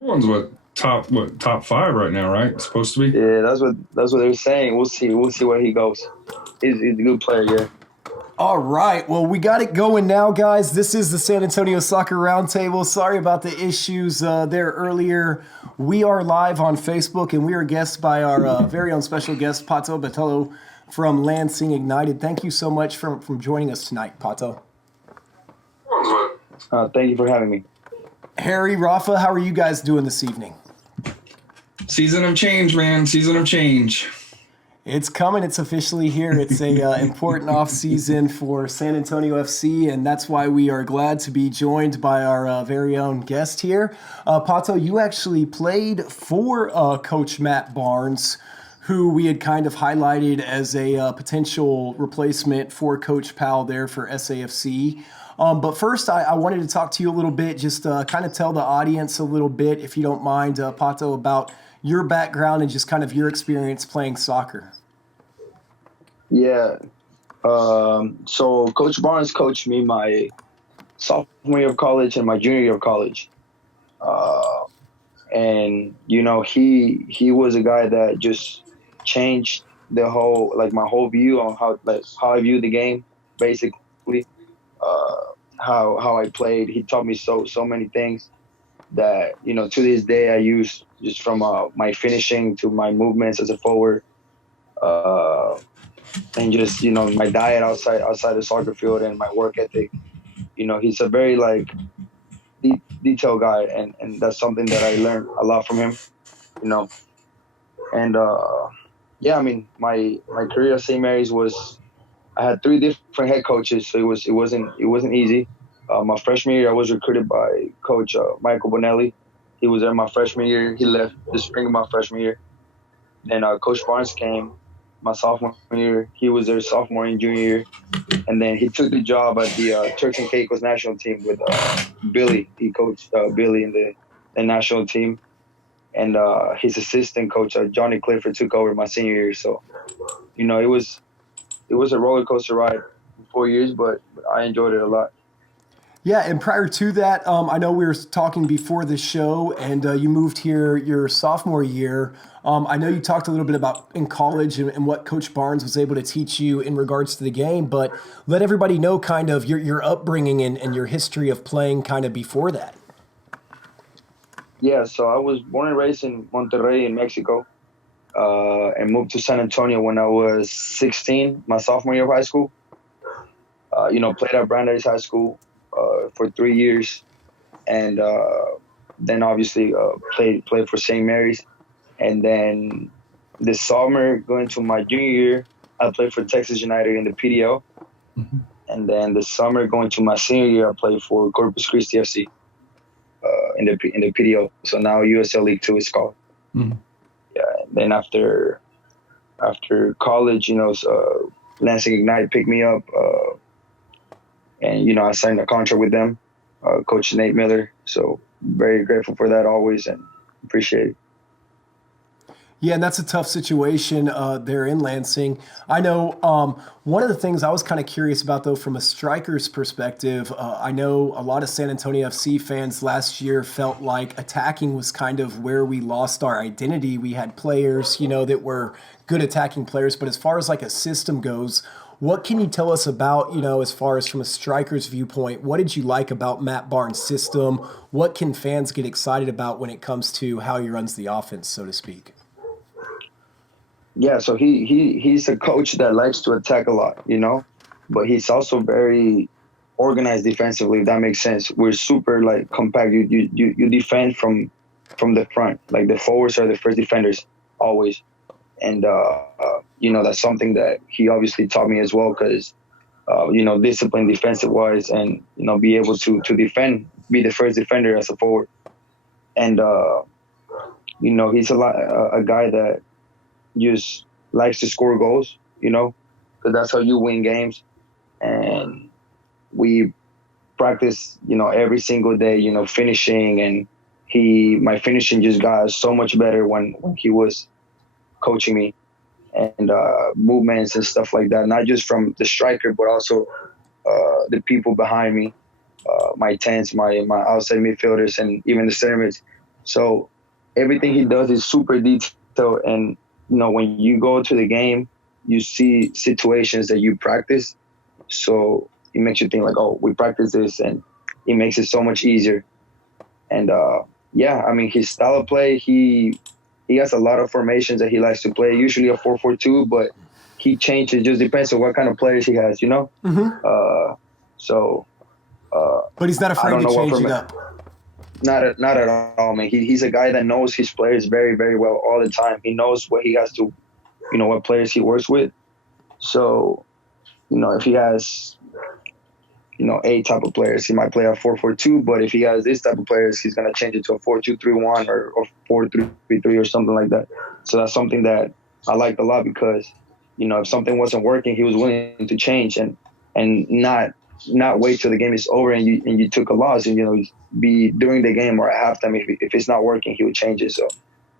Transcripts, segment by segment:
One's top five right now, right? It's supposed to be. Yeah, that's what they're saying. We'll see where he goes. He's a good player, yeah. All right. Well, we got it going now, guys. This is the San Antonio Soccer Roundtable. Sorry about the issues there earlier. We are live on Facebook, and we are guests by our very own special guest, Pato Botello from Lansing Ignited. Thank you so much from joining us tonight, Pato. Thank you for having me. Harry, Rafa, how are you guys doing this evening? Season of change, man. Season of change. It's coming. It's officially here. It's a important off season for San Antonio FC, and that's why we are glad to be joined by our very own guest here. Pato, you actually played for Coach Matt Barnes, who we had kind of highlighted as a potential replacement for Coach Powell there for SAFC. But first, I wanted to talk to you a little bit, just kind of tell the audience a little bit, if you don't mind, Pato, about your background and just kind of your experience playing soccer. Yeah. So Coach Barnes coached me my sophomore year of college and my junior year of college. And he was a guy that just changed my whole view on how I view the game, basically. How I played. He taught me so many things that to this day I use, just from my finishing to my movements as a forward, and just my diet outside the soccer field and my work ethic. He's a very detailed guy, and that's something that I learned a lot from him. You know, and yeah, I mean my career at St. Mary's was, I had three different head coaches, so it wasn't easy. My freshman year, I was recruited by Coach Michael Bonelli. He was there my freshman year. He left the spring of my freshman year. Then Coach Barnes came my sophomore year. He was there sophomore and junior year. And then he took the job at the Turks and Caicos national team with Billy. He coached Billy in the national team. And his assistant coach, Johnny Clifford, took over my senior year. So, it was a roller coaster ride for 4 years, but I enjoyed it a lot. Yeah, and prior to that, I know we were talking before the show, and you moved here your sophomore year. I know you talked a little bit about in college and what Coach Barnes was able to teach you in regards to the game, but let everybody know kind of your upbringing and your history of playing kind of before that. Yeah, so I was born and raised in Monterrey in Mexico, and moved to San Antonio when I was 16, my sophomore year of high school. Played at Brandeis High School for 3 years, and then obviously played for St. Mary's. And then this summer, going to my junior year, I played for Texas United in the PDL. Mm-hmm. And then the summer, going to my senior year, I played for Corpus Christi FC in the PDL. So now USL League Two is called. Mm-hmm. Yeah. And then after college, Lansing Ignite picked me up, and I signed a contract with them, Coach Nate Miller. So very grateful for that always, and appreciate it. Yeah, and that's a tough situation there in Lansing. I know one of the things I was kind of curious about, though, from a striker's perspective, I know a lot of San Antonio FC fans last year felt like attacking was kind of where we lost our identity. We had players, that were good attacking players, but as far as like a system goes, what can you tell us about, as far as from a striker's viewpoint, what did you like about Matt Barnes' system? What can fans get excited about when it comes to how he runs the offense, so to speak? Yeah, so he's a coach that likes to attack a lot, but he's also very organized defensively, if that makes sense. We're super compact. You defend from the front. Like the forwards are the first defenders always. And that's something that he obviously taught me as well, because discipline defensive wise, and be able to defend, be the first defender as a forward. And he's a guy that just likes to score goals, because that's how you win games. And we practice, every single day, finishing, and my finishing just got so much better when he was coaching me, and movements and stuff like that, not just from the striker, but also the people behind me, my tens, my outside midfielders, and even the center mids. So everything he does is super detailed. And, when you go to the game, you see situations that you practice. So it makes you think like, oh, we practice this, and it makes it so much easier. And yeah, I mean, his style of play, he has a lot of formations that he likes to play. Usually a 4-4-2, but he changes. Just depends on what kind of players he has. So But he's not I afraid don't to know what change from it it. up. Not at all, man. He's a guy that knows his players very, very well all the time. He knows what he has to, what players he works with. So, if he has, A type of players, he might play a 4-4-2. But if he has this type of players, he's gonna change it to a 4-2-3-1 or 4-3-3 or something like that. So that's something that I liked a lot because, if something wasn't working, he was willing to change and not wait till the game is over and you took a loss and be during the game or at halftime if it's not working, he would change it. So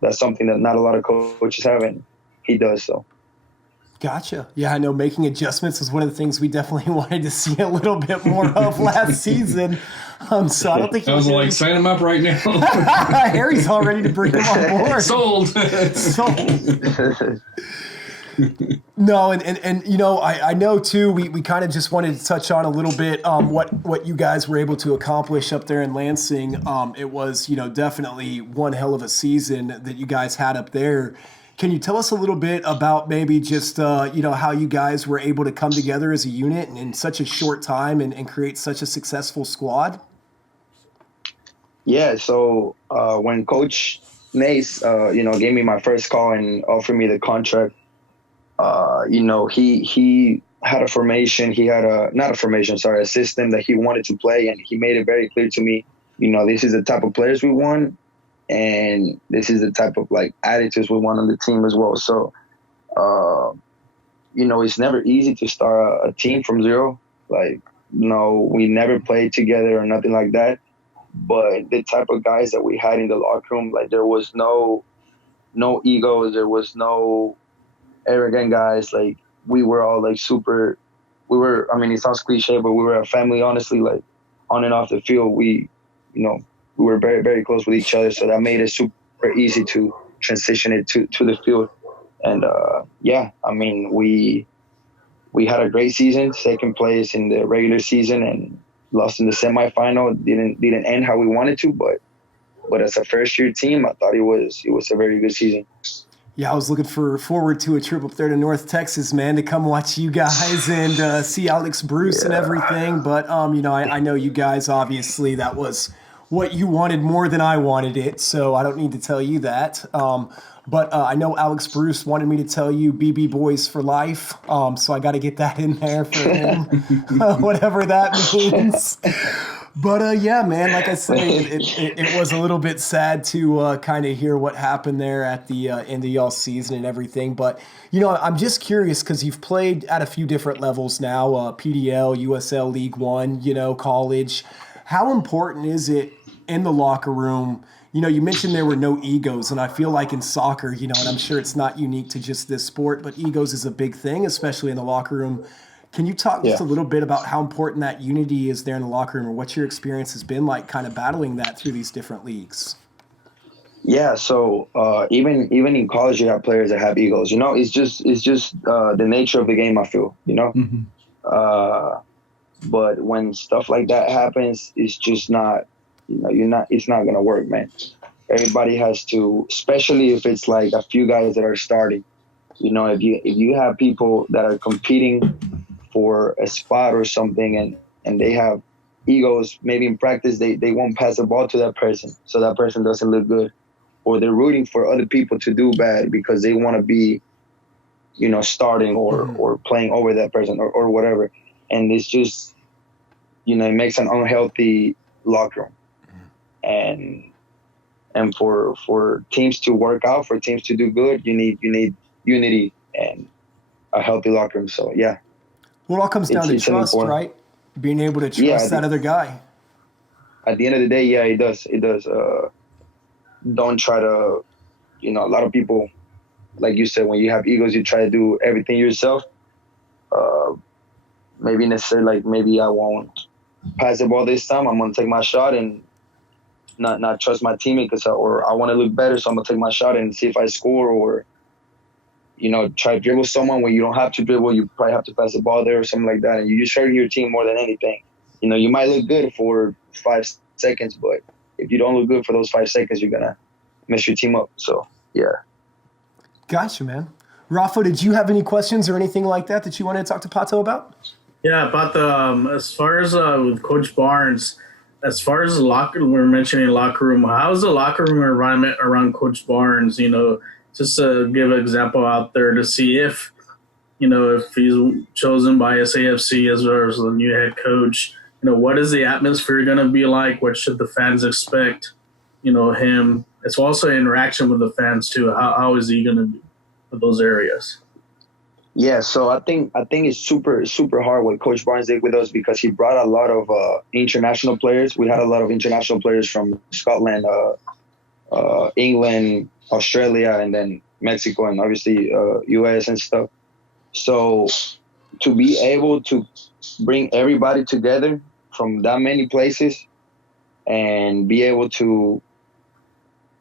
that's something that not a lot of coaches have, and he does. So. Gotcha. Yeah, I know making adjustments was one of the things we definitely wanted to see a little bit more of last season. So I don't think I was like, sign him up right now. Harry's all ready to bring him on board. Sold. Sold. No, and I know too. We kind of just wanted to touch on a little bit what you guys were able to accomplish up there in Lansing. It was definitely one hell of a season that you guys had up there. Can you tell us a little bit about maybe just how you guys were able to come together as a unit in such a short time and create such a successful squad? Yeah. So when Coach Nace gave me my first call and offered me the contract. He had a formation. He had a system that he wanted to play, and he made it very clear to me. This is the type of players we want, and this is the type of attitudes we want on the team as well. So, it's never easy to start a team from zero. We never played together or nothing like that. But the type of guys that we had in the locker room, there was no egos. There was no arrogant guys. We were all super. It sounds cliche, but we were a family. Honestly, on and off the field, we were very, very close with each other. So that made it super easy to transition it to the field. And we had a great season, second place in the regular season, and lost in the semifinal. Didn't end how we wanted to, but as a first year team, I thought it was a very good season. Yeah, I was looking forward to a trip up there to North Texas, man, to come watch you guys and see Alex Bruce and everything. But, I know you guys, obviously, that was what you wanted more than I wanted it, so I don't need to tell you that. But I know Alex Bruce wanted me to tell you BB Boys for life, so I got to get that in there for him, whatever that means. But yeah, man, like I said, it was a little bit sad to kind of hear what happened there at the end of y'all's season and everything. But, I'm just curious because you've played at a few different levels now, PDL, USL League One, college. How important is it in the locker room? You mentioned there were no egos, and I feel like in soccer, and I'm sure it's not unique to just this sport, but egos is a big thing, especially in the locker room. Can you talk just a little bit about how important that unity is there in the locker room, or what your experience has been like kind of battling that through these different leagues? Yeah, so even in college, you have players that have egos. It's just the nature of the game, I feel. Mm-hmm. But when stuff like that happens, it's just not. It's not gonna work, man. Everybody has to, especially if it's a few guys that are starting. If you have people that are competing for a spot or something and they have egos, maybe in practice they won't pass the ball to that person so that person doesn't look good, or they're rooting for other people to do bad because they want to be starting or playing over that person or whatever, and it's just it makes an unhealthy locker room. And for teams to work out, for teams to do good, you need unity and a healthy locker room. So yeah. Well, it all comes down to trust, right? Being able to trust that other guy. At the end of the day, yeah, it does. It does. Don't try to, a lot of people, like you said, when you have egos, you try to do everything yourself. Maybe necessarily, maybe I won't pass the ball this time. I'm going to take my shot and not trust my teammate or I want to look better, so I'm gonna take my shot and see if I score, or try to dribble someone where you don't have to dribble. You probably have to pass the ball there or something like that, and you just hurting your team more than anything. You might look good for 5 seconds, but if you don't look good for those 5 seconds, you're gonna mess your team up. So yeah. Gotcha, man. Rafa, did you have any questions or anything like that you wanted to talk to Pato about? Yeah, about the as far as with Coach Barnes, as far as the locker, we're mentioning locker room. How's the locker room environment around Coach Barnes? Just to give an example out there to see if if he's chosen by SAFC as well as the new head coach. What is the atmosphere going to be like? What should the fans expect? Him. It's also interaction with the fans too. How is he going to do for those areas? Yeah, so I think it's super hard what Coach Barnes did with us, because he brought a lot of international players. We had a lot of international players from Scotland, England, Australia, and then Mexico, and obviously US and stuff. So to be able to bring everybody together from that many places and be able to,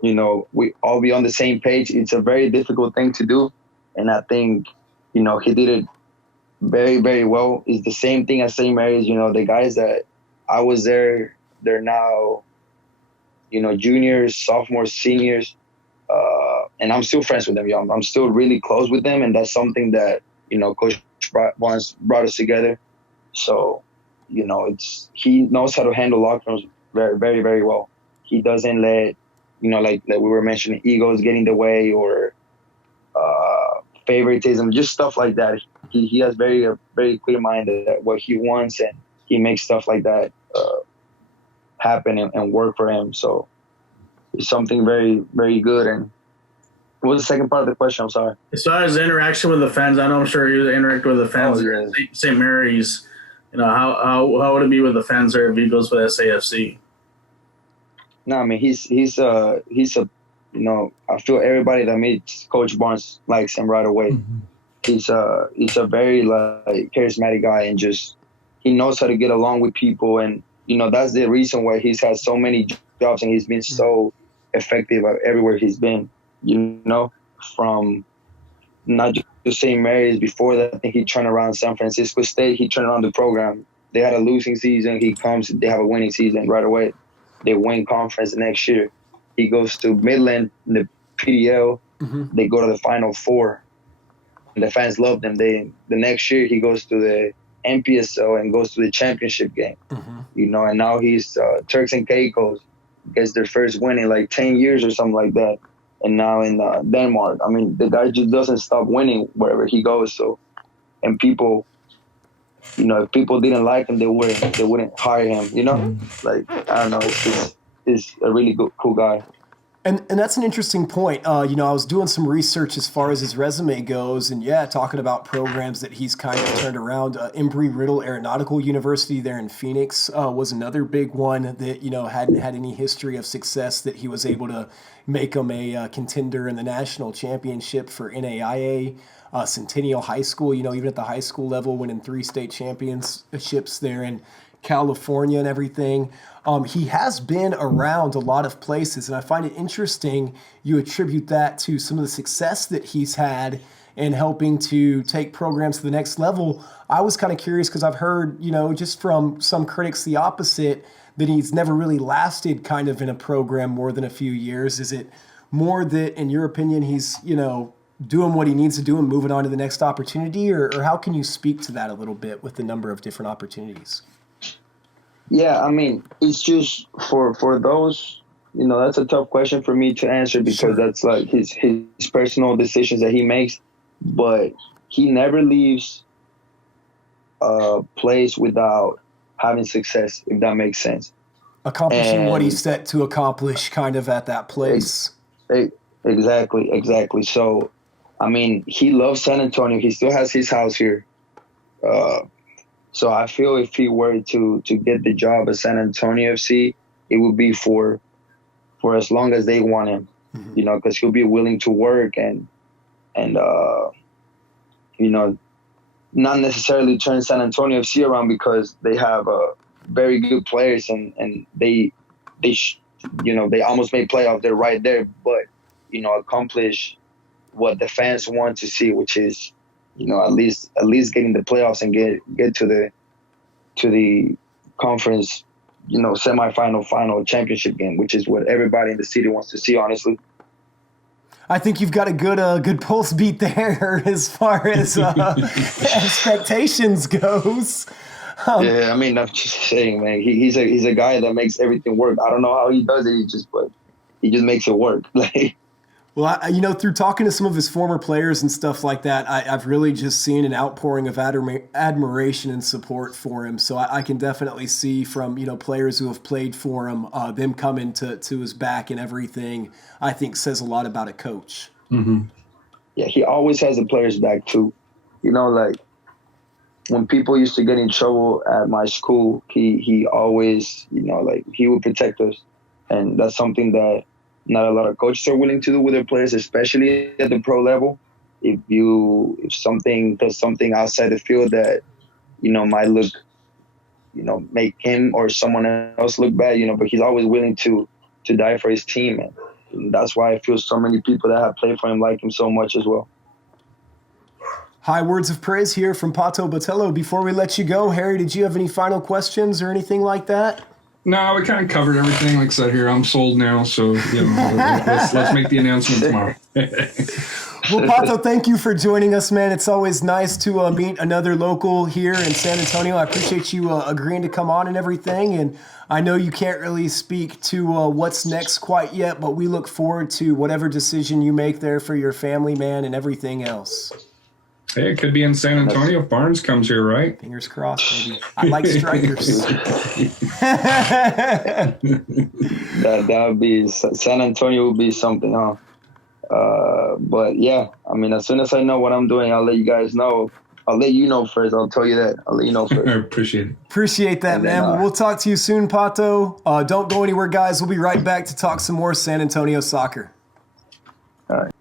we all be on the same page, it's a very difficult thing to do. And I think, he did it very, very well. It's the same thing as St. Mary's. The guys that I was there, they're now, juniors, sophomores, seniors. And I'm still friends with them, I'm still really close with them. And that's something that, Coach Barnes brought us together. So, he knows how to handle locker rooms very, very, very well. He doesn't let, like we were mentioning, egos get in the way, or favoritism, just stuff like that. He has very clear mind that what he wants, and he makes stuff like that happen and work for him. So it's something very, very good. And what was the second part of the question? I'm sorry. As far as interaction with the fans, I know I'm sure you interact with the fans yeah. at St. Mary's. How would it be with the fans there if he goes with SAFC? No, I mean he's a I feel everybody that meets Coach Barnes likes him right away. Mm-hmm. He's a very charismatic guy, and just he knows how to get along with people, and that's the reason why he's had so many jobs and he's been so effective everywhere he's been. From not just St. Mary's. Before that, I think he turned around San Francisco State. He turned around the program. They had a losing season. He comes, they have a winning season right away. They win conference the next year. He goes to Midland, the PDL. Mm-hmm. They go to the Final Four. And the fans love them. The next year he goes to the NPSL and goes to the championship game. Mm-hmm. And now he's Turks and Caicos, gets their first win in like 10 years or something like that. And now in Denmark. I mean, the guy just doesn't stop winning wherever he goes. So, and people, if people didn't like him, they wouldn't hire him. Mm-hmm. Like, I don't know, is a really good, cool guy. And that's an interesting point. I was doing some research as far as his resume goes, and talking about programs that he's kind of turned around. Embry-Riddle Aeronautical University there in Phoenix was another big one that hadn't had any history of success, that he was able to make them a contender in the national championship for NAIA. Centennial High School, even at the high school level, winning 3 state championships there in California and everything. He has been around a lot of places, and I find it interesting you attribute that to some of the success that he's had in helping to take programs to the next level. I was kind of curious because I've heard, just from some critics the opposite, that he's never really lasted kind of in a program more than a few years. Is it more that, in your opinion, he's, doing what he needs to do and moving on to the next opportunity, or how can you speak to that a little bit with the number of different opportunities? Yeah, I mean, it's just for those, that's a tough question for me to answer, because that's like his personal decisions that he makes. But he never leaves a place without having success, if that makes sense. Accomplishing what he's set to accomplish kind of at that place. Exactly. So, I mean, he loves San Antonio. He still has his house here. So I feel if he were to get the job at San Antonio FC, it would be for as long as they want him, mm-hmm. Because he'll be willing to work and not necessarily turn San Antonio FC around, because they have very good players and they they almost made playoffs. They're right there, but accomplish what the fans want to see, which is at least getting the playoffs and get to the conference semifinal, final championship game, which is what everybody in the city wants to see, honestly. I think you've got a good pulse beat there as far as expectations goes. Yeah, I mean, I'm just saying, man. He's a guy that makes everything work. I don't know how he does it. He just makes it work. Like, well, through talking to some of his former players and stuff like that, I've really just seen an outpouring of admiration and support for him. So I can definitely see from players who have played for him, them coming to his back and everything. I think says a lot about a coach. Mm-hmm. Yeah, he always has the players back too. Like, when people used to get in trouble at my school, he always, he would protect us. And that's something that not a lot of coaches are willing to do with their players, especially at the pro level. If something does something outside the field that, might look, make him or someone else look bad, but he's always willing to die for his team. And that's why I feel so many people that have played for him like him so much as well. High words of praise here from Pato Botello. Before we let you go, Harry, did you have any final questions or anything like that? No, we kind of covered everything. Like I said here, I'm sold now. So let's make the announcement tomorrow. Well, Pato, thank you for joining us, man. It's always nice to meet another local here in San Antonio. I appreciate you agreeing to come on and everything. And I know you can't really speak to what's next quite yet, but we look forward to whatever decision you make there for your family, man, and everything else. Hey, it could be in San Antonio if Barnes comes here, right? Fingers crossed, baby. I like strikers. that would be San Antonio would be something, huh? But yeah, I mean, as soon as I know what I'm doing, I'll let you guys know. I'll let you know first. I'll tell you that. I'll let you know first. I appreciate it. Appreciate that, man. Well, we'll talk to you soon, Pato. Don't go anywhere, guys. We'll be right back to talk some more San Antonio soccer. All right.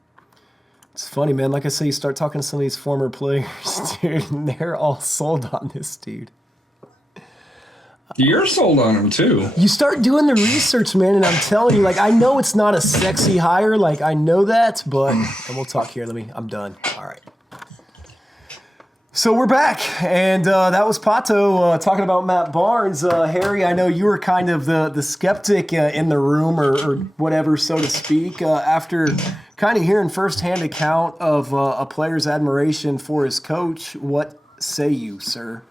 It's funny, man. Like I say, you start talking to some of these former players, dude, and they're all sold on this dude. You're sold on him, too. You start doing the research, man, and I'm telling you, like, I know it's not a sexy hire. Like, I know that, but... And we'll talk here. I'm done. All right. So we're back, and that was Pato talking about Matt Barnes. Harry, I know you were kind of the skeptic in the room or whatever, so to speak, after kind of hearing firsthand account of a player's admiration for his coach. What say you, sir?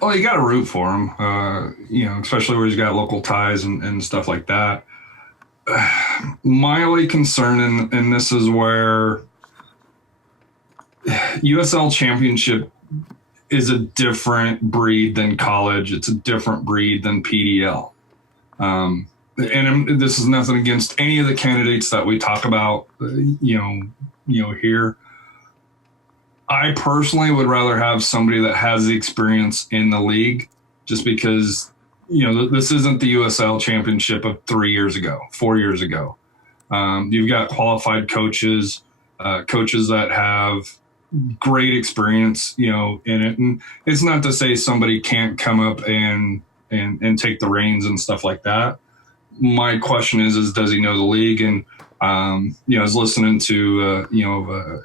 Well, you got to root for him, especially where he's got local ties and stuff like that. My only concern, and this is where USL Championship is a different breed than college. It's a different breed than PDL. And this is nothing against any of the candidates that we talk about, here. I personally would rather have somebody that has the experience in the league, just because, this isn't the USL Championship of 4 years ago. You've got qualified coaches that have great experience, in it. And it's not to say somebody can't come up and take the reins and stuff like that. My question is does he know the league? And, I was listening to,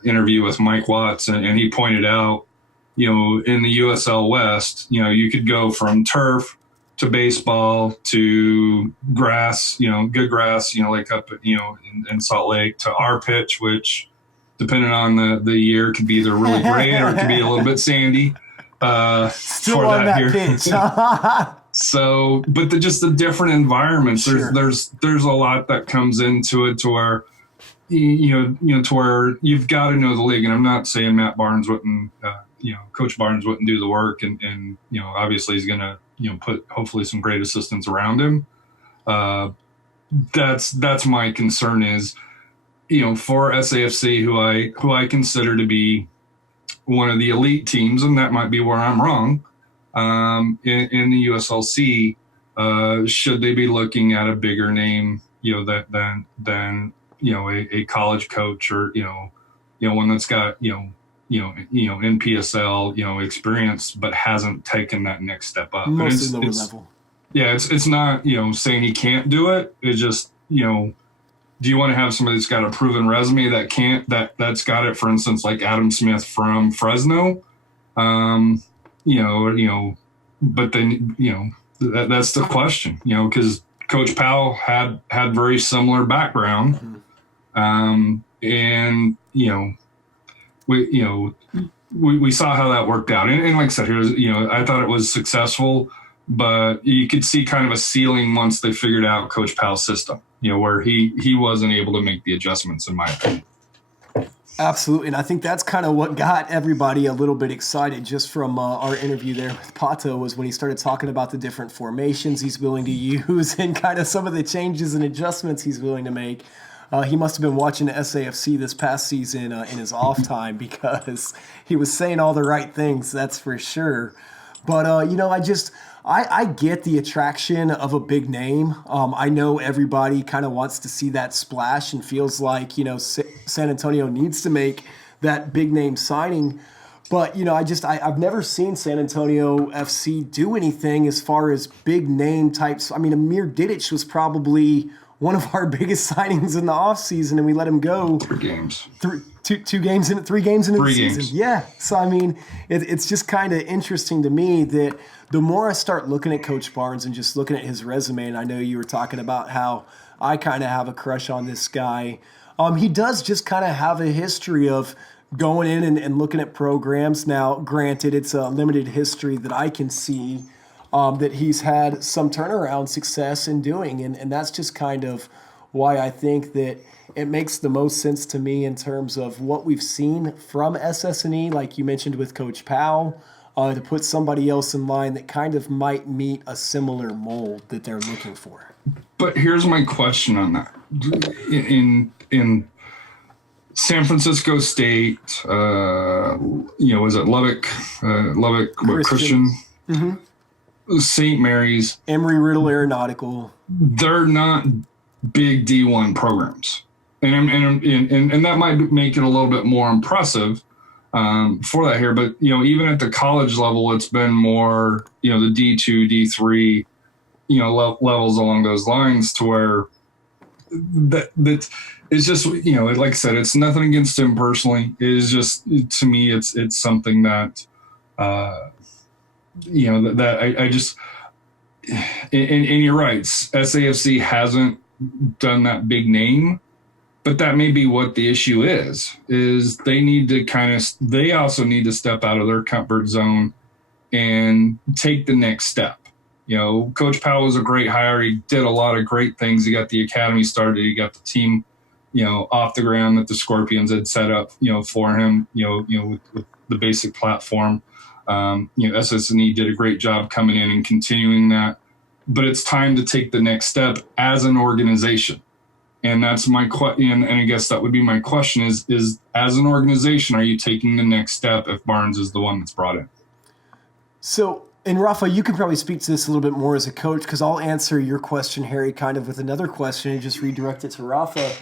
interview with Mike Watts, and he pointed out, in the USL West, you could go from turf to baseball to grass, good grass, like up, in Salt Lake, to our pitch, which, depending on the year, could be either really great or it could be a little bit sandy. Still on that pitch. So, but just the different environments. Sure. There's a lot that comes into it to where, to where you've got to know the league. And I'm not saying Matt Barnes wouldn't, Coach Barnes wouldn't do the work, and obviously he's gonna, put hopefully some great assistants around him. That's my concern is, for SAFC, who I consider to be one of the elite teams, and that might be where I'm wrong, in the USLC, should they be looking at a bigger name, than a college coach, or one that's got in PSL experience, but hasn't taken that next step up. Mostly lower level. Yeah, it's not, saying he can't do it. It's just, do you want to have somebody that's got a proven resume that's got it, for instance, like Adam Smith from Fresno? But then, that's the question, because Coach Powell had very similar background. And, we saw how that worked out. And like I said, I thought it was successful, but you could see kind of a ceiling once they figured out Coach Powell's system, where he wasn't able to make the adjustments, in my opinion. Absolutely. And I think that's kind of what got everybody a little bit excited just from our interview there with Pato, was when he started talking about the different formations he's willing to use and kind of some of the changes and adjustments he's willing to make. He must have been watching the SAFC this past season in his off time, because he was saying all the right things, that's for sure. But, I get the attraction of a big name. I know everybody kind of wants to see that splash and feels like, San Antonio needs to make that big name signing. But, I've never seen San Antonio FC do anything as far as big name types. I mean, Amir Didic was probably one of our biggest signings in the offseason, and we let him go. 3 games. 3 games into the season. Yeah. So, I mean, it's just kind of interesting to me that the more I start looking at Coach Barnes and just looking at his resume, and I know you were talking about how I kind of have a crush on this guy, he does just kind of have a history of going in and looking at programs. Now, granted, it's a limited history that I can see that he's had some turnaround success in doing, and that's just kind of why I think that it makes the most sense to me in terms of what we've seen from SSNE, like you mentioned with Coach Powell, to put somebody else in line that kind of might meet a similar mold that they're looking for. But here's my question on that. In San Francisco State, was it Lubbock Christian? Mm-hmm. St. Mary's. Embry-Riddle Aeronautical. They're not big D1 programs. And that might make it a little bit more impressive for that here. But, even at the college level, it's been more, the D2, D3, levels along those lines, to where that it's just, like I said, it's nothing against him personally. It is just, to me, it's something that, that I just, and you're right, SAFC hasn't done that big name. But that may be what the issue is they need to they also need to step out of their comfort zone and take the next step. Coach Powell was a great hire. He did a lot of great things. He got the academy started. He got the team, off the ground that the Scorpions had set up, for him, with the basic platform. SSNE did a great job coming in and continuing that. But it's time to take the next step as an organization. And that's my question, and I guess that would be my question is as an organization, are you taking the next step if Barnes is the one that's brought in? So, and Rafa, you can probably speak to this a little bit more as a coach, because I'll answer your question, Harry, kind of with another question and just redirect it to Rafa.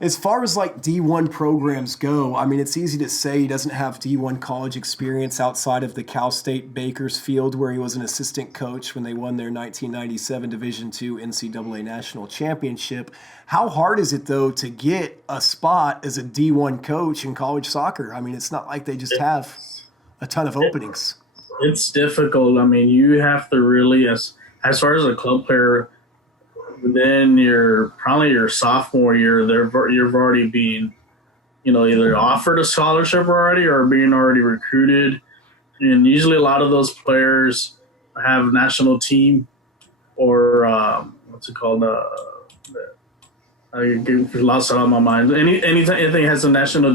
As far as like D1 programs go, I mean, it's easy to say he doesn't have D1 college experience outside of the Cal State Bakersfield, where he was an assistant coach when they won their 1997 Division II NCAA National Championship. How hard is it, though, to get a spot as a D1 coach in college soccer? I mean, it's not like they just have a ton of openings. It's difficult. I mean, you have to really, as far as a club player, then your sophomore year, you've already been, either offered a scholarship already or being already recruited. And usually a lot of those players have national team or what's it called? I lost it on my mind. Anything has a national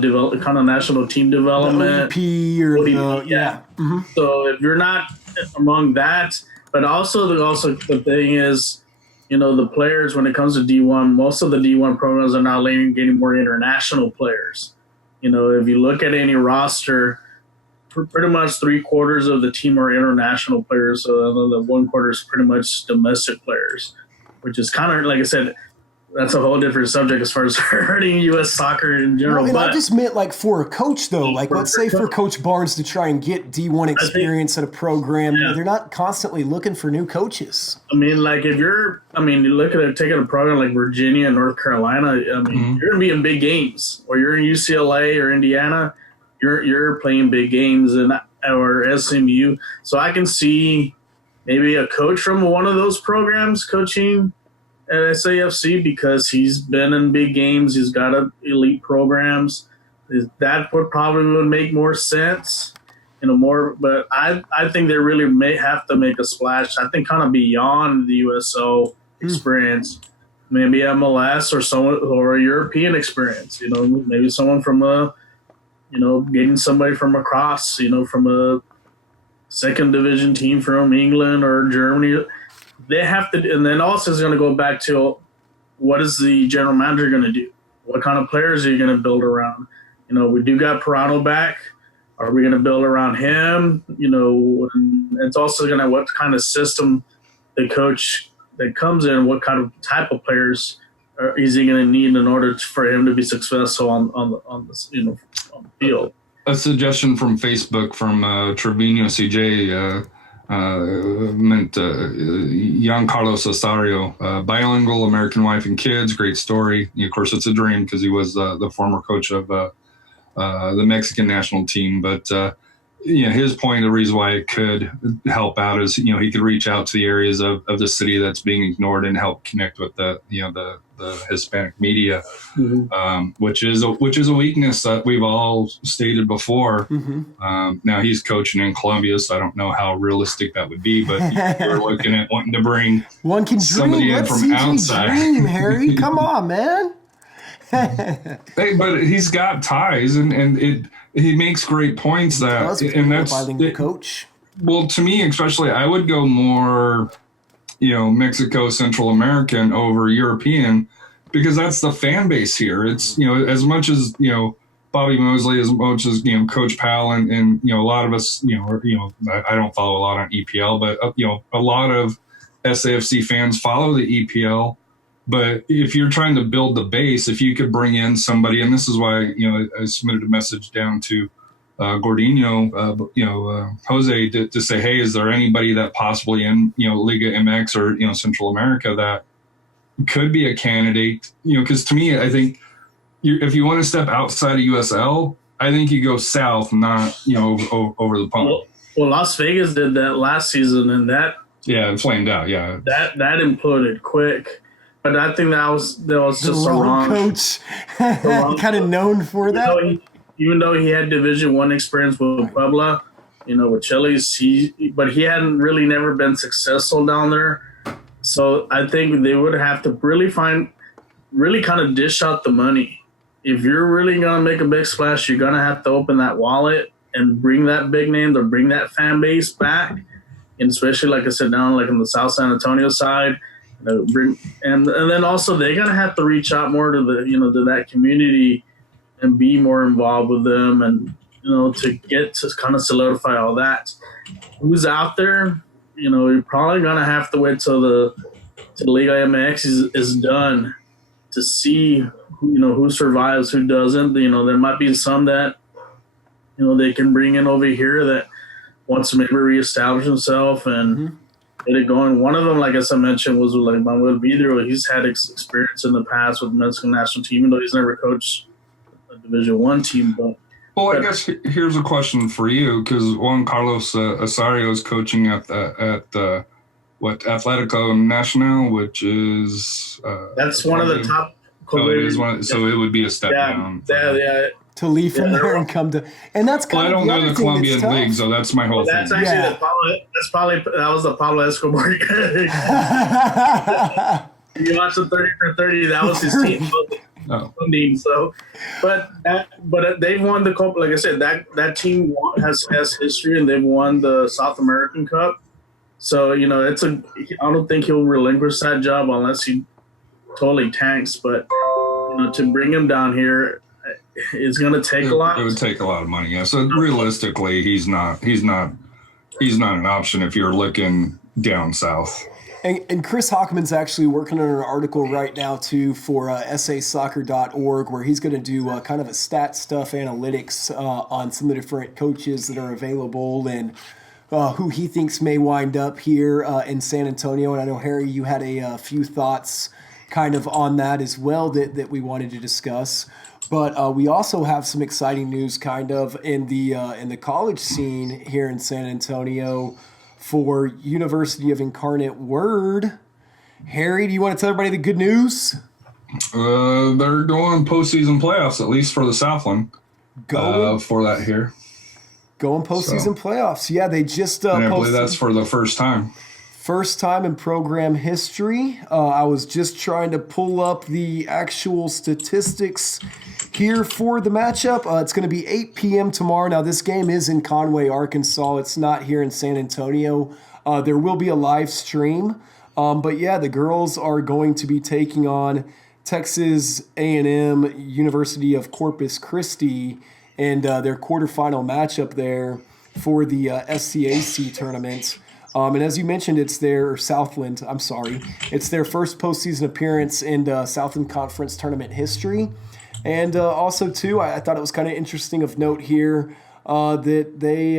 national team development. The OEP yeah. Mm-hmm. So if you're not among that, but also the thing is, the players, when it comes to D1, most of the D1 programs are now getting more international players. If you look at any roster, pretty much 3/4 of the team are international players. So the 1/4 is pretty much domestic players, which is kind of, like I said, that's a whole different subject as far as hurting U.S. soccer in general. Well, and but I just meant like for a coach though, like let's say for Coach Barnes to try and get D1 experience at a program, they're not constantly looking for new coaches. I mean, like if you look at it, taking a program like Virginia and North Carolina, I mean, you're going to be in big games, or you're in UCLA or Indiana, you're playing big games or SMU. So I can see maybe a coach from one of those programs coaching at SAFC because he's been in big games. He's got elite programs. That would make more sense, more. But I think they really may have to make a splash. I think kind of beyond the USO experience, maybe MLS or a European experience. Maybe someone from getting somebody from across, from a second division team from England or Germany. They have to, and then also it's going to go back to what is the general manager going to do? What kind of players are you going to build around? We do got Pirano back. Are we going to build around him? And it's also going to what kind of system the coach that comes in, what kind of type of players is he going to need in order for him to be successful on the field. A suggestion from Facebook from Trevino CJ. Meant young Carlos Osario, bilingual, American wife and kids, great story. Of course, it's a dream because he was the former coach of the Mexican national team. But his point, the reason why it could help out is he could reach out to the areas of the city that's being ignored and help connect with the Hispanic media, which is a weakness that we've all stated before. Now he's coaching in Colombia, so I don't know how realistic that would be. But you're looking at wanting to bring somebody in from outside. Dream, Harry, come on, man. Hey, but he's got ties, and he makes great points. That's coach. Well, to me, especially, I would go more, Mexico, Central American over European, because that's the fan base here. It's, as much as, Bobby Mosley, as much as, Coach Powell and a lot of us, I don't follow a lot on EPL, but, a lot of SAFC fans follow the EPL. But if you're trying to build the base, if you could bring in somebody, and this is why, I submitted a message down to Gordino, Jose, to say, hey, is there anybody that possibly in, Liga MX or, Central America that could be a candidate? Because to me, I think if you want to step outside of USL, I think you go south, not, over the pond. Well, Las Vegas did that last season, and it flamed out. Yeah. That imploded quick. But I think that was just a wrong coach, kind of known for that. Even though he had Division I experience with Puebla, with Chili's, but he hadn't really never been successful down there. So I think they would have to really kind of dish out the money. If you're really going to make a big splash, you're going to have to open that wallet and bring that big name, to bring that fan base back. And especially, like I said, down like on the South San Antonio side, and then also they're gonna have to reach out more to the to that community and be more involved with them, and to get to kind of solidify all that. Who's out there? You're probably gonna have to wait till the Liga MX is done to see who survives, who doesn't. There might be some that they can bring in over here that wants to maybe reestablish himself and. Get it going. One of them, like as I mentioned, was like Manuel Vidrio. He's had experience in the past with the Mexican national team, even though he's never coached a Division I team. I guess here's a question for you, because Juan Carlos Osario is coaching at Atletico Nacional, which is that's one of the top. So it would be a step down. Yeah. To leave from there and come to, and that's kind of. I don't know the Colombian league, so that's my whole thing. That's actually that was the Pablo Escobar. You watched the 30 for 30. That was his team. So, but they've won the Copa. Like I said, that team has history, and they've won the South American Cup. So I don't think he'll relinquish that job unless he totally tanks. But to bring him down here. It's going to take a lot. It would take a lot of money. Yeah. So realistically, he's not an option if you're looking down south. And Chris Hockman's actually working on an article right now, too, for sasoccer.org, where he's going to do kind of a stat stuff analytics on some of the different coaches that are available and who he thinks may wind up here in San Antonio. And I know, Harry, you had a few thoughts kind of on that as well that we wanted to discuss. But we also have some exciting news kind of in the college scene here in San Antonio for University of Incarnate Word. Harry, do you want to tell everybody the good news? They're going postseason playoffs, at least for the Southland. For that here. Going postseason playoffs. Yeah, they just and I believe that's for the first time. First time in program history. I was just trying to pull up the actual statistics here for the matchup. It's going to be 8 p.m. tomorrow. Now, this game is in Conway, Arkansas. It's not here in San Antonio. There will be a live stream. But, yeah, the girls are going to be taking on Texas A&M University of Corpus Christi and their quarterfinal matchup there for the SCAC tournament. And as you mentioned, it's their Southland. I'm sorry, it's their first postseason appearance in Southland Conference tournament history, and also too, I thought it was kind of interesting of note here that they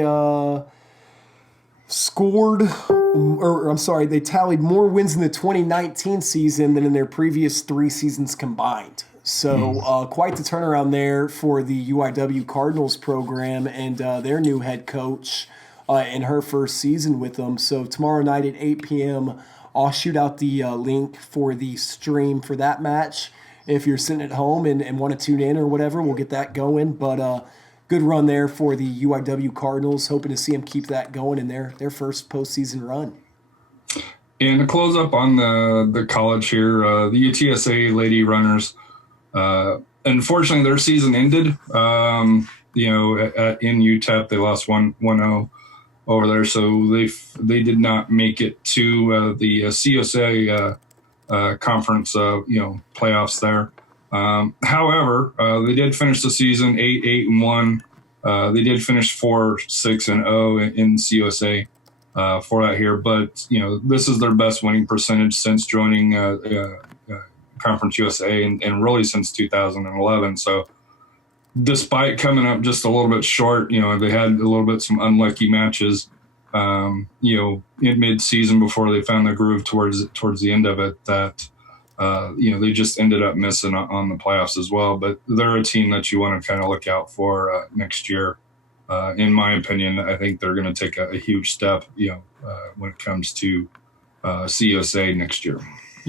they tallied more wins in the 2019 season than in their previous 3 seasons combined. So quite the turnaround there for the UIW Cardinals program and their new head coach. In her first season with them. So tomorrow night at 8 p.m., I'll shoot out the link for the stream for that match. If you're sitting at home and want to tune in or whatever, we'll get that going. But good run there for the UIW Cardinals. Hoping to see them keep that going in their first postseason run. And to close up on the college here, the UTSA Lady Runners, unfortunately, their season ended. In UTEP, they lost 1-0. Over there, so they did not make it to the COSA conference, playoffs there. However, they did finish the season 8-1. They did finish 4-6-0 in COSA for that here, but this is their best winning percentage since joining Conference USA and really since 2011. So. Despite coming up just a little bit short, they had a little bit some unlucky matches, in mid-season before they found their groove towards the end of it. That they just ended up missing on the playoffs as well. But they're a team that you want to kind of look out for next year. In my opinion, I think they're going to take a huge step, when it comes to COSA next year.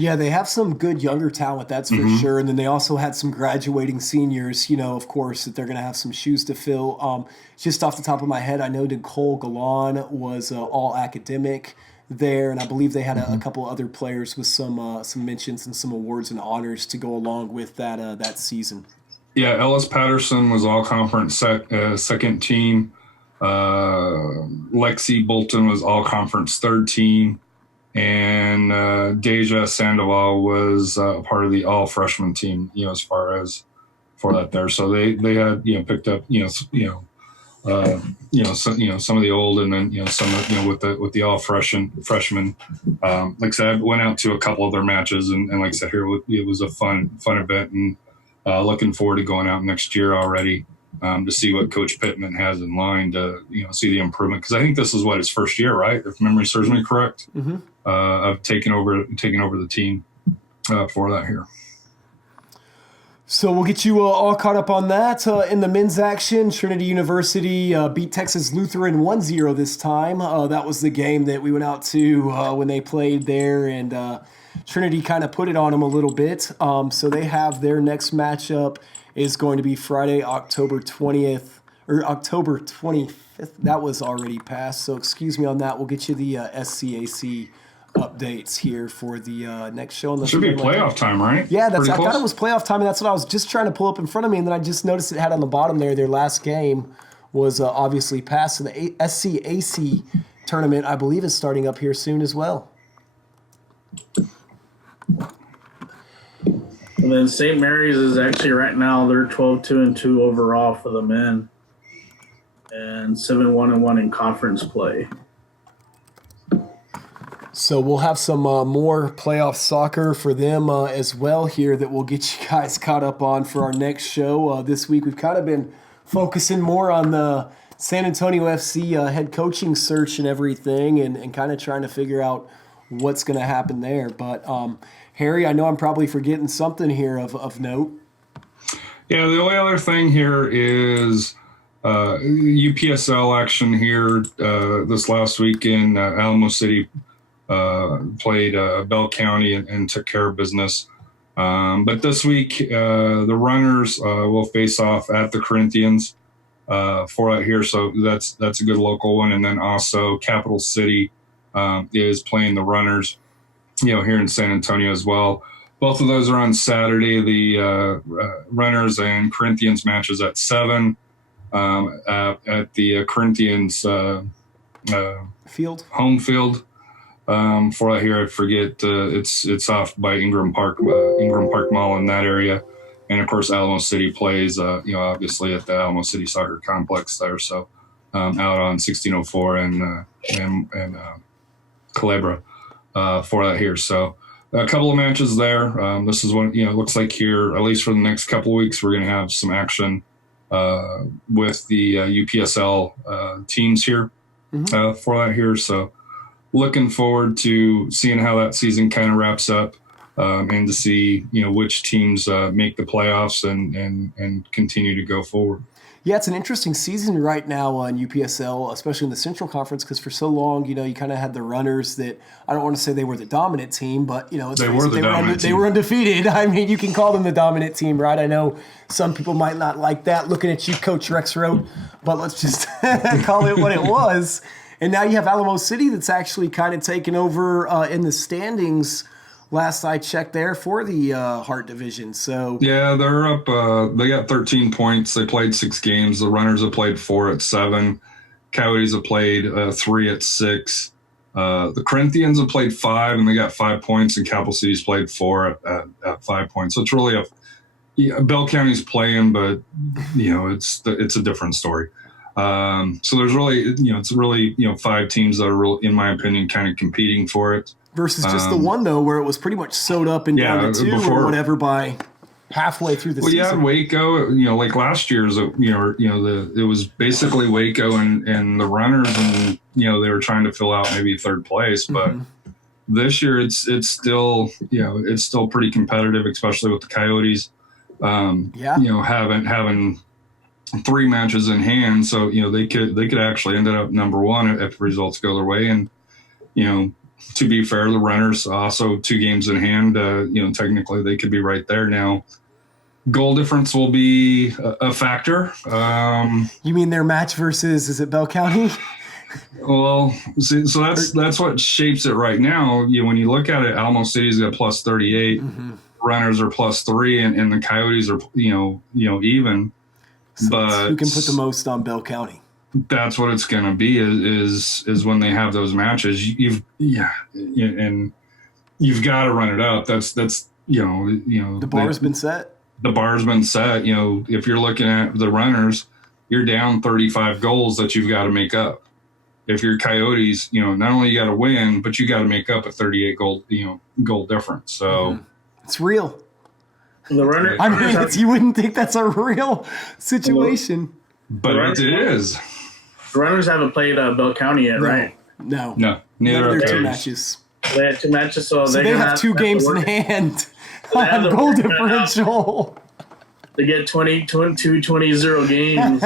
Yeah, they have some good younger talent, that's for sure. And then they also had some graduating seniors, of course, that they're going to have some shoes to fill. Just off the top of my head, I know Nicole Galan was all academic there, and I believe they had a couple other players with some mentions and some awards and honors to go along with that season. Yeah, Ellis Patterson was all conference second team. Lexi Bolton was all conference third team. And Deja Sandoval was part of the all freshman team, as far as for that there. So they had picked up some of the old, and then some with the all freshmen. Like I said, I went out to a couple of their matches, and like I said here, it was a fun event, and looking forward to going out next year already. To see what Coach Pittman has in line to see the improvement, because I think this is his first year, right? If memory serves me correct, of taking over the team for that here. So we'll get you all caught up on that. In the men's action, Trinity University beat Texas Lutheran 1-0 this time. That was the game that we went out to when they played there, and Trinity kind of put it on them a little bit. So they have their next matchup is going to be Friday, October 20th, or October 25th. That was already passed, so excuse me on that. We'll get you the SCAC updates here for the next show. It should be playoff time, right? Yeah, I thought it was playoff time, and that's what I was just trying to pull up in front of me, and then I just noticed it had on the bottom there, their last game was obviously passed, and the SCAC tournament, I believe, is starting up here soon as well. And then St. Mary's is actually right now, they're 12-2-2 overall for the men and 7-1-1 in conference play. So we'll have some more playoff soccer for them as well here that we'll get you guys caught up on for our next show. This week we've kind of been focusing more on the San Antonio FC head coaching search and everything and kind of trying to figure out what's going to happen there. But Harry, I know I'm probably forgetting something here of note. Yeah, the only other thing here is UPSL action here this last week in Alamo City. Played Bell County and took care of business. But this week, the Runners will face off at the Corinthians for that here. So that's a good local one. And then also Capital City is playing the Runners, here in San Antonio as well. Both of those are on Saturday. The Runners and Corinthians matches at 7 at the Corinthians home field. For that here, I forget. It's off by Ingram Park Mall in that area, and of course Alamo City plays. Obviously at the Alamo City Soccer Complex there. So out on 1604 and Culebra for that here. So a couple of matches there. This is one. It looks like here, at least for the next couple of weeks, we're going to have some action with the UPSL teams here for that here. So. Looking forward to seeing how that season kind of wraps up and to see, which teams make the playoffs and continue to go forward. Yeah, it's an interesting season right now on UPSL, especially in the Central Conference, because for so long, you kind of had the Runners that, I don't want to say they were the dominant team, but, they were undefeated. I mean, you can call them the dominant team, right? I know some people might not like that looking at you, Coach Rex wrote, but let's just call it what it was. And now you have Alamo City that's actually kind of taken over in the standings. Last I checked there for the Heart Division. So yeah, they're up. They got 13 points. They played 6 games. The Runners have played 4 at 7. Coyotes have played 3 at 6. The Corinthians have played 5 and they got 5 points. And Capital City's played 4 at 5 points. So it's really Bell County's playing, but it's a different story. So there's really, it's really, 5 teams that are in my opinion, kind of competing for it. Versus just the one, though, where it was pretty much sewed up and down to 2 or whatever by halfway through the season. Well, yeah, Waco, like last year's, it was basically Waco and the Runners, and, they were trying to fill out maybe 3rd place. But this year it's still, it's still pretty competitive, especially with the Coyotes, having 3 matches in hand, so they could actually end up number 1 if results go their way. And to be fair, the Runners also 2 games in hand. Technically they could be right there now. Goal difference will be a factor. You mean their match versus, is it Bell County? Well, so that's what shapes it right now. When you look at it, Alamo City's got plus 38, Runners are plus 3, and the Coyotes are even. So but who can put the most on Bell County? That's what it's going to be is when they have those matches. And you've got to run it up. That's the bar's been set. The bar's been set. If you're looking at the Runners, you're down 35 goals that you've got to make up. If you're Coyotes, not only you got to win, but you got to make up a 38 goal difference. So it's real. The Runner, I mean, you wouldn't think that's a real situation. But it is. The Runners haven't played Bell County yet, right? No. Neither of their of 2 matches. They had 2 matches, so they have 2 games in hand on goal differential. They get 20-0 games.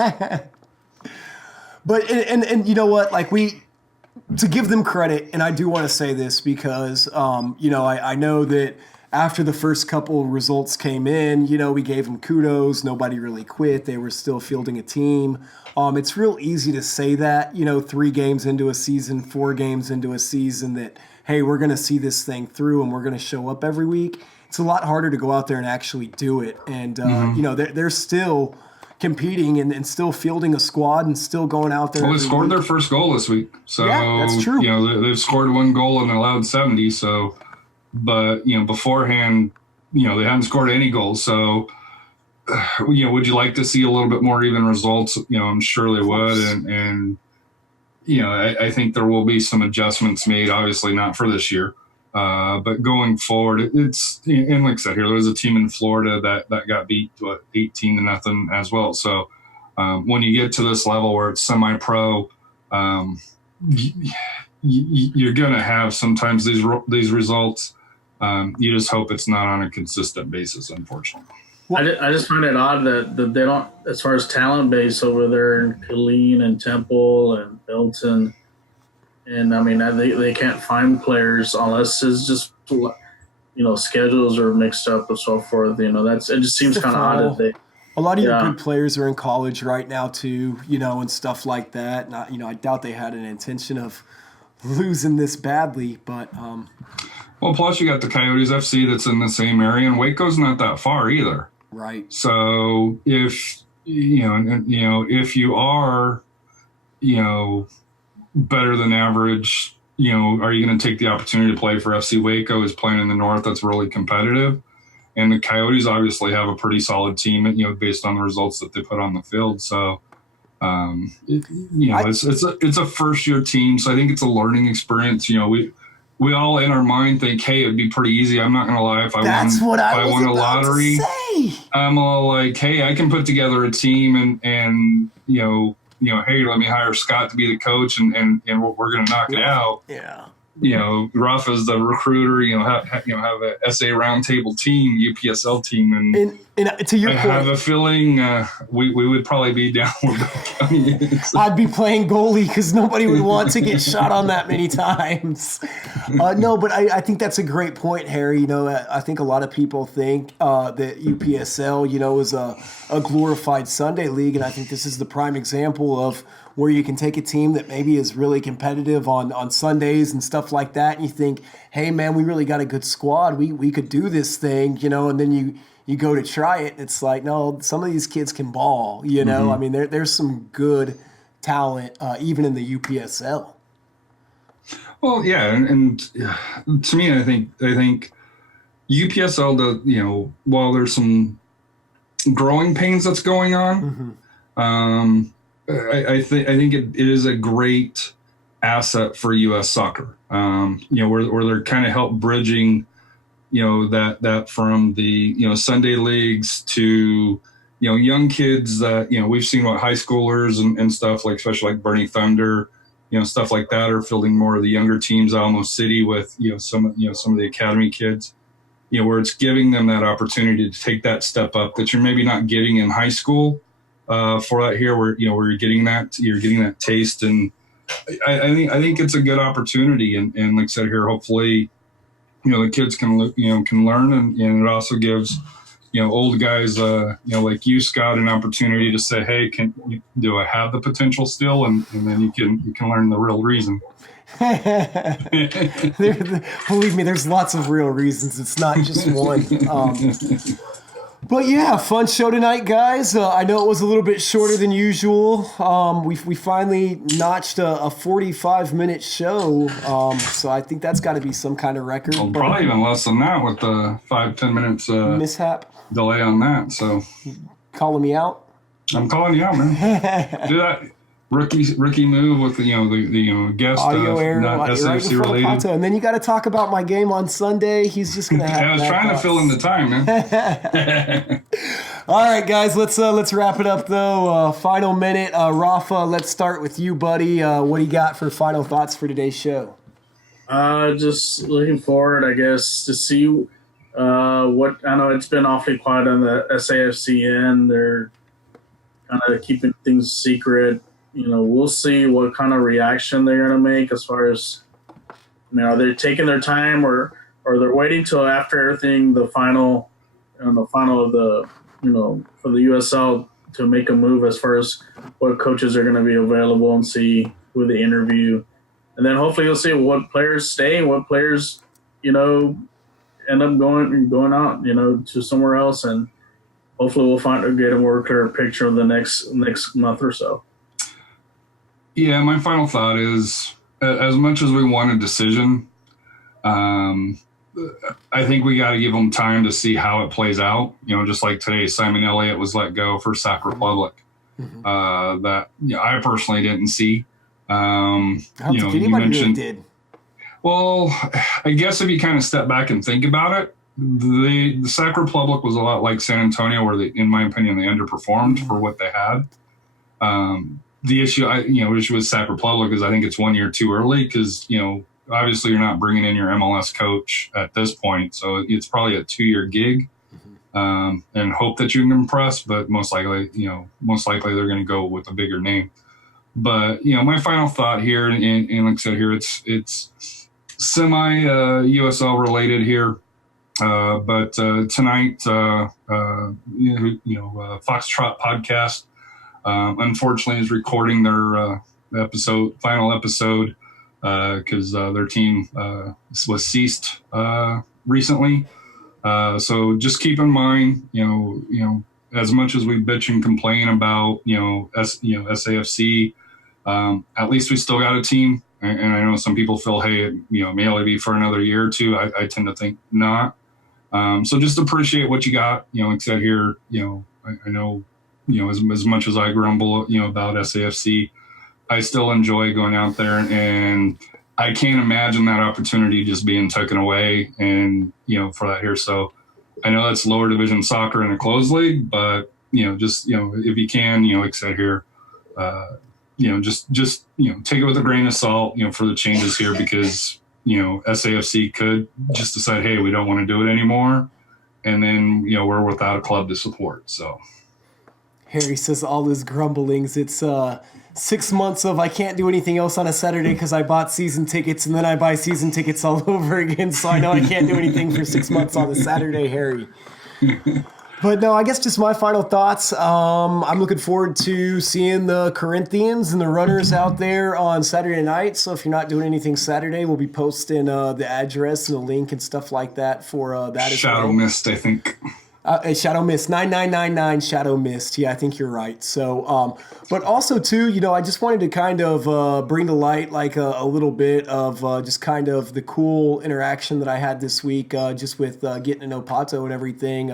But and you know what? Like to give them credit, and I do want to say this because I know that after the first couple results came in, we gave them kudos. Nobody really quit. They were still fielding a team. It's real easy to say that, 3 games into a season, 4 games into a season that, hey, we're going to see this thing through and we're going to show up every week. It's a lot harder to go out there and actually do it. And, they're still competing and still fielding a squad and still going out there. Well, they scored their first goal this week. So, yeah, that's true. They've scored 1 goal and allowed 70. So, but, beforehand, they haven't scored any goals. So, would you like to see a little bit more even results? I'm sure they would. And I think there will be some adjustments made, obviously not for this year. But going forward, and like I said, here, there was a team in Florida that got beat 18-0 as well. So when you get to this level where it's semi-pro, you're going to have sometimes these results. You just hope it's not on a consistent basis, unfortunately. I just find it odd that they don't, as far as talent base over there in Killeen and Temple and Belton, and I mean they can't find players unless it's just schedules are mixed up and so forth. It just seems kind of odd that a lot of your good players are in college right now too, and stuff like that. And I doubt they had an intention of losing this badly, but well, plus you got the Coyotes FC that's in the same area, and Waco's not that far either. Right. So if if you are, better than average, are you going to take the opportunity to play for FC Waco? Is playing in the North that's really competitive, and the Coyotes obviously have a pretty solid team, based on the results that they put on the field. So, it's a first year team, so I think it's a learning experience. We all in our mind think, hey, it'd be pretty easy. I'm not going to lie. If I won a lottery, I'm all like, hey, I can put together a team and hey, let me hire Scott to be the coach and we're going to knock it out. Yeah. Rafa's the recruiter, have a SA roundtable team, UPSL team. And to your point, I have a feeling we would probably be down with I'd be playing goalie because nobody would want to get shot on that many times. No, but I think that's a great point, Harry. I think a lot of people think that UPSL, is a glorified Sunday league, and I think this is the prime example of where you can take a team that maybe is really competitive on Sundays and stuff like that, and you think, hey, man, we really got a good squad. We could do this thing, and then you go to try it, and it's like, no, some of these kids can ball, Mm-hmm. I mean, there's some good talent even in the UPSL. Well, yeah, and to me, I think UPSL does, while there's some growing pains that's going on, mm-hmm. I think it is a great asset for U.S. soccer. Where they're kind of help bridging, that from the Sunday leagues to young kids that we've seen high schoolers and stuff like, especially like Bernie Thunder, stuff like that are fielding more of the younger teams, Alamo City with some of the academy kids, where it's giving them that opportunity to take that step up that you're maybe not getting in high school. For that here, where you're getting that taste, and I think it's a good opportunity, and like I said here, hopefully, the kids can learn, and it also gives old guys like you, Scott, an opportunity to say, hey, do I have the potential still, and then you can learn the real reason. Believe me, there's lots of real reasons. It's not just one. But yeah, fun show tonight, guys. I know it was a little bit shorter than usual. We finally notched a 45-minute show, so I think that's got to be some kind of record. Well, probably even less than that with the 5-10 minutes mishap delay on that. So calling me out? I'm calling you out, man. Do that rookie move with the guest audio error, not SAFC related. Pato. And then you got to talk about my game on Sunday. He's just gonna have. I was trying to fill in the time, man. All right, guys, let's wrap it up though. Final minute, Rafa. Let's start with you, buddy. What do you got for final thoughts for today's show? Just looking forward, I guess, to see what I know. It's been awfully quiet on the SAFC end. They're kind of keeping things secret. We'll see what kind of reaction they're going to make as far as, are they taking their time or they're waiting till after everything, the final of the, for the USL to make a move as far as what coaches are going to be available and see who they interview. And then hopefully you'll see what players stay, what players, end up going out, to somewhere else. And hopefully we'll get a more clear picture of the next month or so. Yeah, my final thought is, as much as we want a decision, I think we got to give them time to see how it plays out. Just like today, Simon Elliott was let go for Sac Republic. Mm-hmm. That I personally didn't see. I don't think anybody really did. Well, I guess if you kind of step back and think about it, the Sac Republic was a lot like San Antonio, where in my opinion, they underperformed for what they had. The issue, issue with Sac Republic is I think it's 1 year too early because, obviously you're not bringing in your MLS coach at this point. So it's probably a 2-year gig, and hope that you can impress, but most likely they're going to go with a bigger name. But, my final thought here, and like I said here, it's semi USL related here. But tonight, Foxtrot podcast, unfortunately is recording their final episode, because their team was ceased recently. So just keep in mind, as much as we bitch and complain about, SAFC, at least we still got a team. And I know some people feel, hey, it may only be for another year or two. I tend to think not. So just appreciate what you got. Like I said here, I know, as much as I grumble, about SAFC, I still enjoy going out there, and I can't imagine that opportunity just being taken away and, for that here. So I know that's lower division soccer in a closed league, but, if you can, like I said here, just take it with a grain of salt, for the changes here, because, SAFC could just decide, hey, we don't want to do it anymore. And then, we're without a club to support. So Harry says all his grumblings. It's 6 months of I can't do anything else on a Saturday because I bought season tickets, and then I buy season tickets all over again. So I know I can't do anything for 6 months on a Saturday, Harry. But no, I guess just my final thoughts. I'm looking forward to seeing the Corinthians and the Runners out there on Saturday night. So if you're not doing anything Saturday, we'll be posting the address and the link and stuff like that for that as well. Shadow Mist, I think. Shadow Mist, 9999 Shadow Mist. Yeah, I think you're right. So, but also too, I just wanted to kind of bring to light like a little bit of just kind of the cool interaction that I had this week, just with getting to know Pato and everything.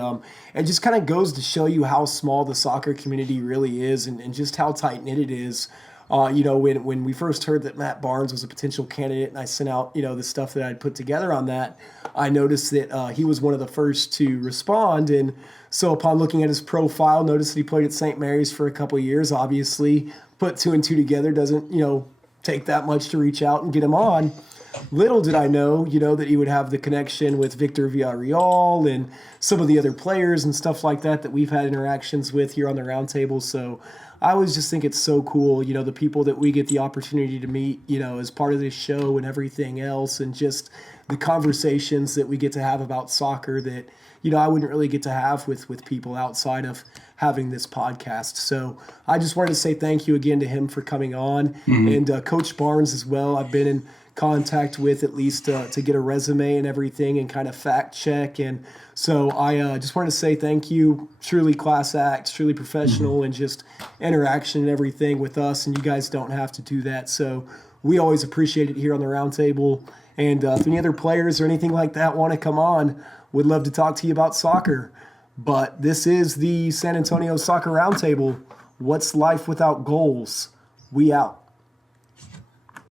It just kind of goes to show you how small the soccer community really is, and just how tight knit it is. When we first heard that Matt Barnes was a potential candidate, and I sent out, the stuff that I'd put together on that, I noticed that he was one of the first to respond. And so upon looking at his profile, noticed that he played at St. Mary's for a couple of years. Obviously, put 2 and 2 together doesn't, take that much to reach out and get him on. Little did I know, that he would have the connection with Victor Villarreal and some of the other players and stuff like that we've had interactions with here on the roundtable. So I always just think it's so cool, the people that we get the opportunity to meet, as part of this show and everything else, and just the conversations that we get to have about soccer that, I wouldn't really get to have with people outside of having this podcast. So I just wanted to say thank you again to him for coming on, and Coach Barnes as well. I've been in contact with at least to get a resume and everything and kind of fact check. And so I just wanted to say thank you. Truly class act, truly professional, and just interaction and everything with us. And you guys don't have to do that. So we always appreciate it here on the Roundtable. And if any other players or anything like that want to come on, would love to talk to you about soccer. But this is the San Antonio Soccer Roundtable. What's life without goals? We out.